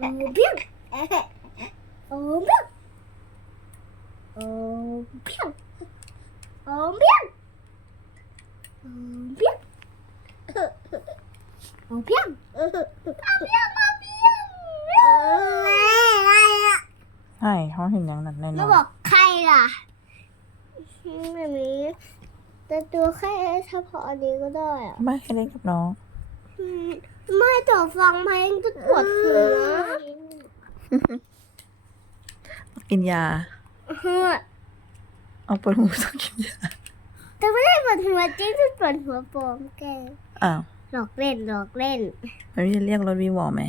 Объем. Объем. Объем. Объем. Объем. Объем. Объем. ใช่เขาเห็นอย่างนั้นแน่นอแล้วบอกใครล่ะแบบนี้แต่ตัวแค่เฉพาะอันนี้ก็ได้อะ ไม่ให้เล่นกับน้อง ไม่ต่อฟังเพลงจะปวดหัวกินยาเฮ้ยเอาปวดหูต้องกินยาแต่ไม่ได้ปวดหัวจริงจะปวดหัวปลอมแกอ้าวหลอกเล่นหลอกเล่นมันจะเรียกรถวีวอไหม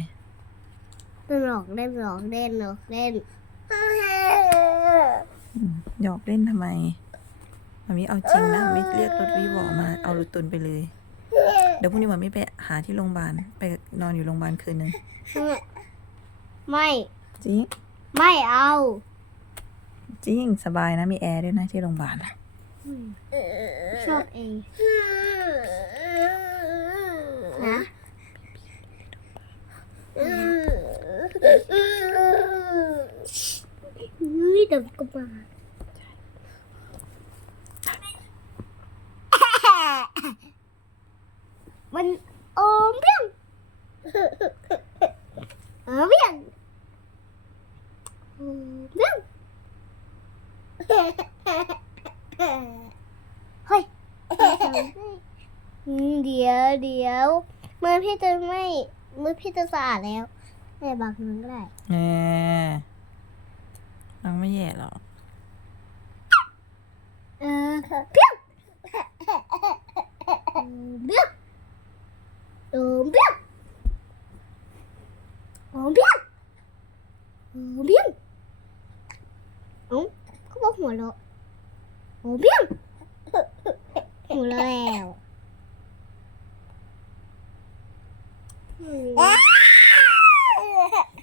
หลอกเล่นหลอกเล่นหลอกเล่นอืมหยอกเล่นทำไมมันมีเอาจริงนะไม่เรียกรถวีวอมา เอารถตุนไปเลย เดี๋ยวพรุ่งนี้มันไม่ไปหาที่โรงพยาบาลไปนอนอยู่โรงพยาบาลคืนนึงไม่ จริง ไม่เอา จริงสบายนะมีแอร์ด้วยนะที่โรงพยาบาลอะชอบเองนะอุ้ยเดับกระบา ดมันโอมเพียงเออเพียงโอมเพียงเฮ้ยอืมเดี๋ยวเดี๋ยวมือพี่จะไม่มือพี่จะสะอาดแล้วแต่บางครั้งก็ได้แหมน้องไม่แย่หรอกเออเพียงเพียงโอมเพียงโอมเพียงโอมเพียง เอ้าเขาบอกหัวเราะโอมเพียงหัวเราะแล้ว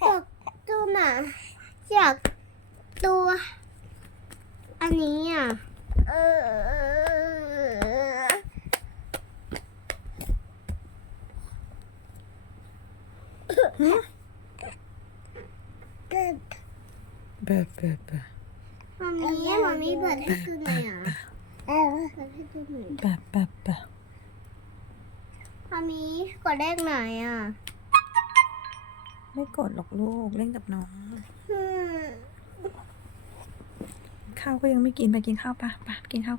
อยากตัวหนาอยากตัวอันนี้อะเออแบบแบบแบบ มามีมามีเปิดให้ดูหน่อยอะเออเปิดให้ดูหน่อยแบบแบบแบบมามีกดเลขไหนอะ ไม่กดหรอกลูกเล่นกับน้องอืมข้าวก็ยังไม่กินไปกินข้าวปะปะกินข้าว